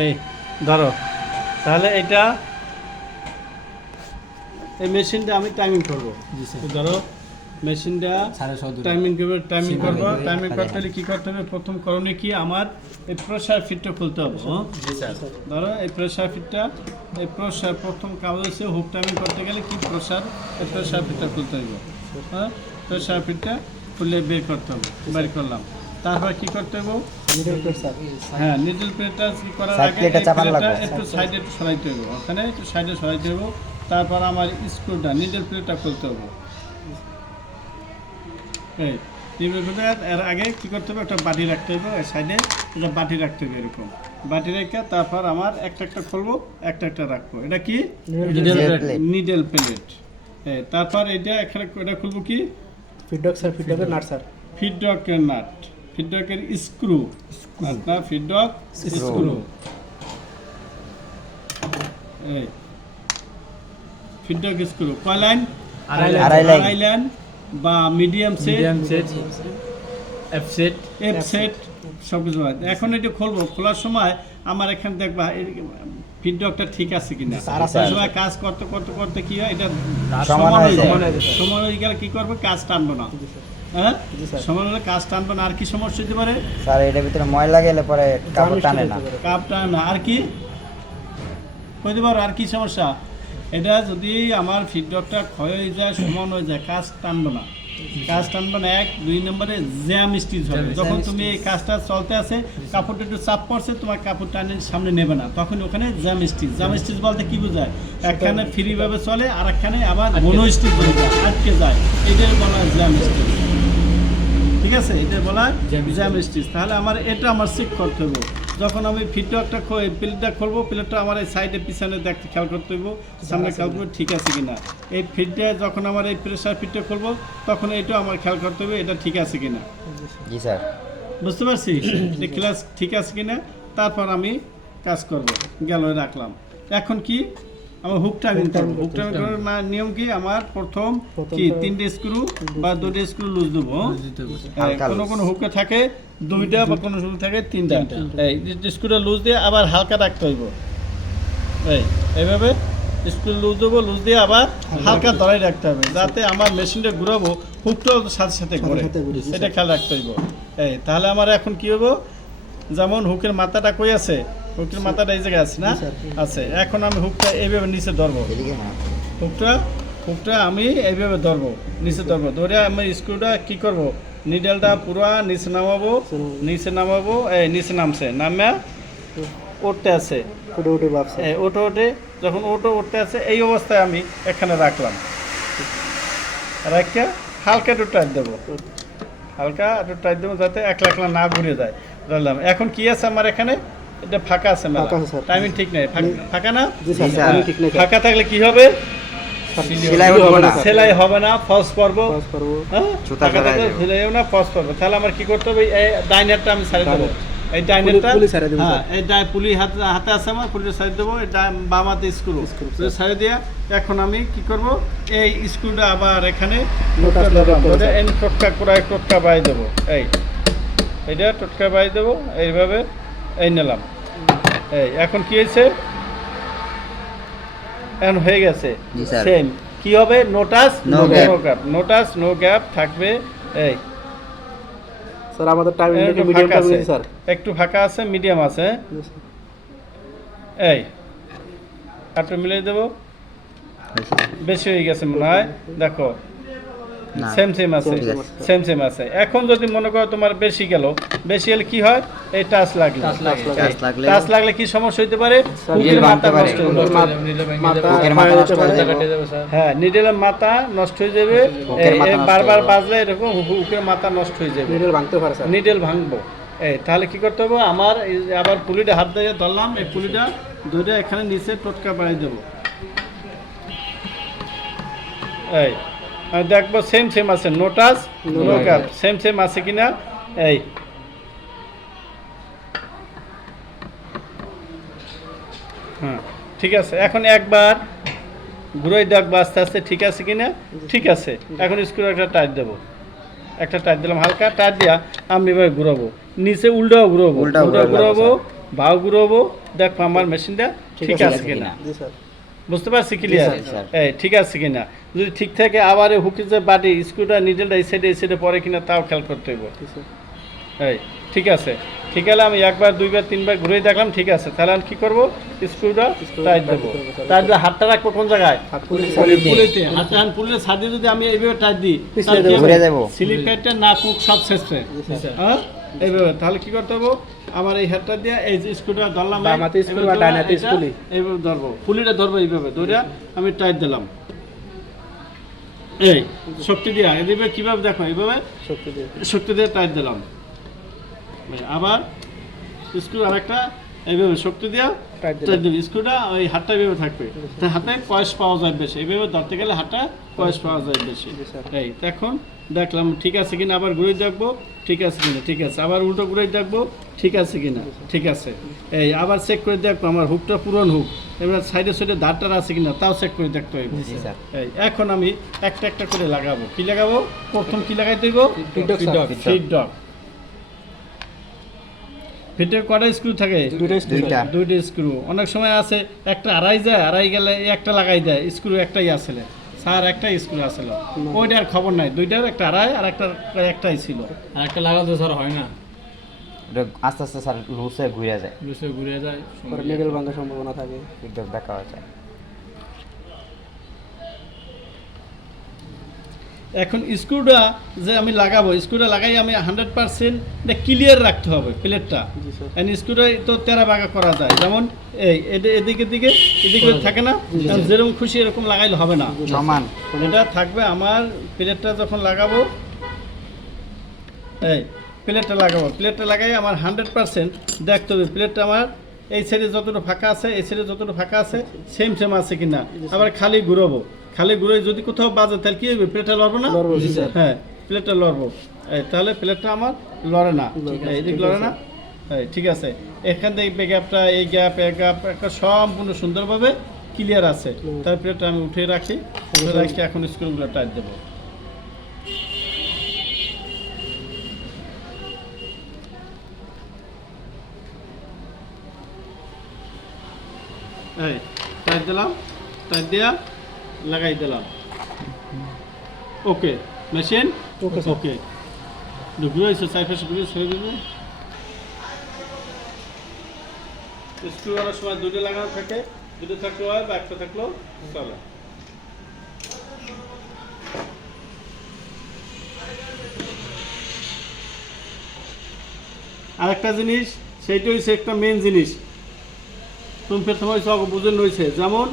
এই ধরো। তাহলে এটা এই মেশিনটা আমি টাইমিং করব। জি স্যার। ধরো মেশিনটা টাইমিং করবে টাইমিং করবে, টাইমিং করতে হলে কী করতে হবে? প্রথম করণে কি আমার এই প্রেশার ফিটটা খুলতে হবে হ্যাঁ? ধরো এই প্রেশার ফিটটা এই প্রেশার প্রথম কাজ হচ্ছে হুক টাইমিং করতে গেলে কি প্রেশার এই প্রেশার ফিটটা খুলতে হবে হ্যাঁ? প্রেশার ফিটটা খুলে বের করতে হবে বের করলাম। তারপর কি করতে হবে হ্যাঁ নিডল প্লেটটা কি করার আগে। একটু সাইডে একটু সরাইতে হবে ওখানে একটু সাইডে সরাইতে হবে তারপর আমার স্ক্রুটা নিডল প্লেটটা খুলতে হবে এই নিডল প্লেট এর আগে কি করতে হবে একটা বাটি রাখতে হবে সাইডে এটা বাটি রাখতে হবে এরকম। বাটি রেখে তারপর আমার একটা একটা খুলবো একটা একটা রাখব। এটা কি। নিডল প্লেট এই তারপর এটা এখানে এটা খুলবো কি? ফিডব্যাক স্যার ফিডব্যাকের নাট স্যার ফিডব্যাকের নাট। ফিডব্যাকের স্ক্রু। না ফিডব্যাক স্ক্রু। এই। Feedback screw. কয় লাইন? আড়াই লাইন। বা medium set? Medium set. F set. F set. সব কিছু হয়। এখন এটা খুলবো। খোলার সময় আমার এখানে দেখবা ফিডব্যাকটা ঠিক আছে কিনা? আছে। ওই সময় কাজ করতে করতে করতে কি হয়? এটা সমান সমান হয়ে যায়। যায়। সমান হয়ে গেলে কি করবে? কাজ টানবো না। হ্যাঁ? হলে কাজ আর কি সমস্যা হতে পারে? স্যার এটার ভিতরে ময়লা গেলে পরে কাপড় টানে না। কাপ টানে না। আর কি? কইতে পারো আর কি সমস্যা? এটা যদি আমার ফিডব্যাকটা ক্ষয় হয়ে যায় সমান হয়ে যায় কাজ টানবো না। কাজ টানবো না এক দুই নম্বরে জ্যাম স্টিচ হবে। যখন তুমি এই কাজটা চলতে আছে কাপড়টা একটু চাপ পড়ছে তোমার কাপড় টানে সামনে নেবে না। তখন ওখানে জ্যাম স্টিচ। জ্যাম স্টিচ বলতে কি বোঝায়? একখানে ফ্রি ভাবে চলে আর একখানে আবার স্টিচ বলে যায় আটকে যায়। এটাই বলা হয় জ্যাম স্টিচ। ঠিক আছে? এটা বলা। Jam stitch. তাহলে আমার এটা আমার চেক করতে হবে যখন আমি ফিটটা প্লেটটা খুলবো প্লেটটা আমার এই সাইডে পিছনে দেখতে খেয়াল করতে হইব সামনে খেয়াল করব ঠিক আছে কিনা। এই ফিটটা যখন আমার এই প্রেশার ফিটটা খুলবো তখন এইটাও আমার খেয়াল করতে হবে এটা ঠিক আছে কিনা। জি স্যার। বুঝতে পারছি? যে ক্লাস ঠিক আছে কিনা? তারপর আমি কাজ করব। গেল রাখলাম। এখন কি? আমার হুক টাইমিং করব। হুক টাইমিং করার নিয়ম কি? আমার প্রথম কি? তিনটে স্ক্রু বা দুটো স্ক্রু লুজ দেবো। কোনো কোনো হুকে থাকে দুইটা বা কোনো হুকে থাকে তিনটা। এই স্ক্রুটা লুজ দিয়ে আবার হালকা রাখতে হইব। এই এইভাবে স্ক্রু লুজ দেবো লুজ দিয়ে আবার হালকা ধরাই রাখতে হবে যাতে আমার মেশিনটা ঘুরাবো হুকটাও সাথে সাথে ঘুরে। এটা খেয়াল রাখতে হইব। এই তাহলে আমার এখন কি হব যেমন হুকের মাথাটা কই আছে? হুকের মাথাটা এই জায়গায় আছে না? আছে। এখন আমি হুকটা এইভাবে নিচে ধরবো। হুকটা হুকটা আমি এইভাবে ধরবো নিচে ধরবো। ধরে আমি স্ক্রুটা কি করব? নিডেলটা পুরো নিচে নামাবো নিচে নামাবো এই নিচে নামছে নামে উঠতে আছে। ওটো ওঠে যখন ওটো উঠতে আছে এই অবস্থায় আমি এখানে রাখলাম। রাখকে হালকা একটু টাইট দেবো। হালকা একটু টাইট দেবো যাতে একলা একলা না ঘুরে যায়। ধরলাম। এখন কি আছে আমার এখানে? এটা ফাঁকা আছে মেলা। ফাঁকা আছে, টাইমিং ঠিক নেই। ফাঁক- না? ফাঁকা থাকলে কি হবে? সেলাই উঠবো না। সেলাই হবে না ফলস পরবো। হ্যাঁ? ফাঁকা থাকলে সেলাইও না ফলস পরবো। তাহলে আমার কি করতে হবে? এই ডাইনারটা আমি সাইড দেবো। এই ডাইনারটা হ্যাঁ এই ডাই পুলি হাতে হাতে আছে আমার দেবো। এই ডাই বাম হাতে স্ক্রু দিয়ে এখন আমি কি করব? এই স্ক্রুটা আবার এখানে টোটকা করে টোটকা বাই দেবো। এই। এটা টোটকা বাই দেবো। এইভাবে এই নিলাম। এই এখন কি হয়েছে? এখন হয়ে গেছে। সেম কি হবে? No touch no. Gap no touch no gap থাকবে। এই। স্যার আমাদের টাইম মিডিয়াম আছে। স্যার। একটু ফাঁকা আছে মিডিয়াম আছে। এই। একটু মিলিয়ে দেবো। বেশি হয়ে গেছে মনে হয়। দেখো। সেম সেম আছে সেম সেম আছে এখন যদি মনে করো তোমার বেশি গেল বেশি হলে কি হয়? এই টাচ লাগল। টাচ লাগে। টাচ লাগলে। কি সমস্যা হইতে পারে? মাথা নষ্ট হয়ে যাবে। মাথা মাথা নষ্ট হয়ে যাবে। হ্যাঁ নিডেলের মাথা নষ্ট হয়ে যাবে। বারবার বাজলে এরকম হুকের মাথা নষ্ট হয়ে যাবে। নিডল ভাঙতে পারে স্যার। নিডেল ভাঙবো। এই তাহলে কি করতে হবে? আমার আবার পুলিটা হাত দিয়ে ধরলাম। এই পুলিটা ধরে এখানে নিচে টোটকা বাড়িয়ে দেবো। এই দেখব সেম সেম আছে। No touch no gap. Same same আছে কিনা? এই। হ্যাঁ ঠিক আছে। এখন একবার ঘুরোই দেখব আস্তে আস্তে ঠিক আছে কিনা? ঠিক আছে। এখন স্ক্রু একটা টাইট দেবো। একটা টাইট দিলাম হালকা। টাইট দিয়া আমি এবার ঘুরাবো। নিচে উল্টাও ঘুরাবো। উল্টাও ঘুরাবো, ভাও ঘুরবো। দেখব আমার মেশিনটা ঠিক আছে কিনা। বুঝতে পারছি ক্লিয়ার। এই ঠিক আছে কিনা? যদি ঠিক থাকে আবার হুকের যে বাটি স্ক্রুটা নিডেলটা এই সাইডে এই সাইডে পরে কিনা তাও খেয়াল করতে হবে জি এই ঠিক আছে। ঠিক হলে আমি একবার দুইবার তিনবার ঘুরে দেখলাম ঠিক আছে। তাহলে আমি কি করব? স্ক্রুটা স্ক্রু টাইট দেবো। টাইট দিয়ে হাতটা রাখব কোন জায়গায়? পুলিতে হাতে হাত পুলিতে ছাড়িয়ে যদি আমি এইভাবে টাইট দিই। স্লিপ কাইটটা নাক মুখ সব শেষে হ্যাঁ? এইভাবে। তাহলে কি করতে হবে? আমার এই হেডটা দিয়ে এই যে স্ক্রুটা ধরলাম এই, বাম হাতে স্ক্রু ডান হাতে এটা এইভাবে ধরবো। পুলিটা ধরবো এইভাবে ধরে আমি টাইট দিলাম। এই শক্তি দিয়া এদিকে কীভাবে দেখো এইভাবে শক্তি দিয়ে। শক্তি দিয়ে টাইট দিলাম। আবার স্ক্রু আরেকটা এইভাবে শক্তি দিয়া টাইট দিলাম। টাইট দিবি। স্ক্রুটা ওই হাতটা এইভাবে থাকবে। হাতে কয়েস পাওয়া যায় বেশি। এইভাবে ধরতে গেলে হাতটা কয়েস পাওয়া যায় বেশি। এই এখন দেখলাম ঠিক আছে কিনা আবার ঘুরে দেখব ঠিক আছে কিনা ঠিক আছে। আবার উল্টো ঘুরে দেখব ঠিক আছে কিনা ঠিক আছে। এই আবার চেক করে দেখব আমার হুকটা পুরন হুক। এবার সাইডে সাইডে দাঁড়টার আছে কিনা তাও চেক করে দেখতে হবে এই এখন আমি একটা একটা করে লাগাবো। কি লাগাবো? প্রথম কি লাগাই দেব? Feedback, sir. ফিটে কটা স্ক্রু থাকে? দুইটা স্ক্রু দুইটা। স্ক্রু অনেক সময় আছে একটা আড়াই যায় আড়াই গেলে একটা লাগাই দেয় স্ক্রু একটাই আসলে। স্যার একটাই স্ক্রু আসলে। ওইটার খবর নাই। দুইটার একটা আড়াই আর একটা একটাই ছিল। আর একটা লাগাতে স্যার হয় না। আস্তে আস্তে স্যার লুসে ঘুরে যায়। লুসে ঘুরে যায় নেগেল ভাঙার সম্ভাবনা থাকে। দেখা যায়। এখন স্ক্রুটা যে আমি লাগাবো স্ক্রুটা লাগাই আমি হান্ড্রেড পার্সেন্ট ক্লিয়ার রাখতে হবে প্লেটটা। জি এন্ড স্ক্রুটা তো তেরা বাগা করা যায়। যেমন এই এদিকে দিকে এদিকে থাকে না? যেরকম খুশি এরকম লাগাইলে হবে না। সমান। এটা থাকবে আমার প্লেটটা যখন লাগাবো এই প্লেটটা লাগাবো। প্লেটটা লাগাই আমার হান্ড্রেড পার্সেন্ট দেখতে হবে প্লেটটা আমার এই সাইডে যতটা ফাঁকা আছে এই সাইডে যতটা ফাঁকা আছে সেম সেম আছে কিনা। আবার খালি ঘুরবো। খালি ঘুরে যদি কোথাও বাজে তাহলে কি হবে প্লেটটা লড়বো না। হ্যাঁ প্লেটটা লড়বো। তাহলে প্লেটটা আমার লড়ে না। লড়ে না, এই দিক ঠিক লড়ে না? ঠিক আছে। এখান থেকে এই গ্যাপটা এই গ্যাপ এই গ্যাপ একটা সম্পূর্ণ সুন্দরভাবে ক্লিয়ার আছে। তার প্লেটটা আমি উঠে রাখি। উঠে রাখি এখন স্ক্রুগুলো টাইট দেবো। এই টাইট দিলাম টাইট দিয়া লাগাই দিলাম ওকে মেশিন ওকে। ওকে ঘুরেছে সাইফেস ঘুরেছে হয়ে যাবে স্ক্রু সময় দুটো লাগানো থাকে দুটো থাকলেও হয় বা একটা থাকলেও চলে আরেকটা জিনিস সেইটা হচ্ছে একটা মেন জিনিস তুমি প্রথমে বুঝে রয়েছে যেমন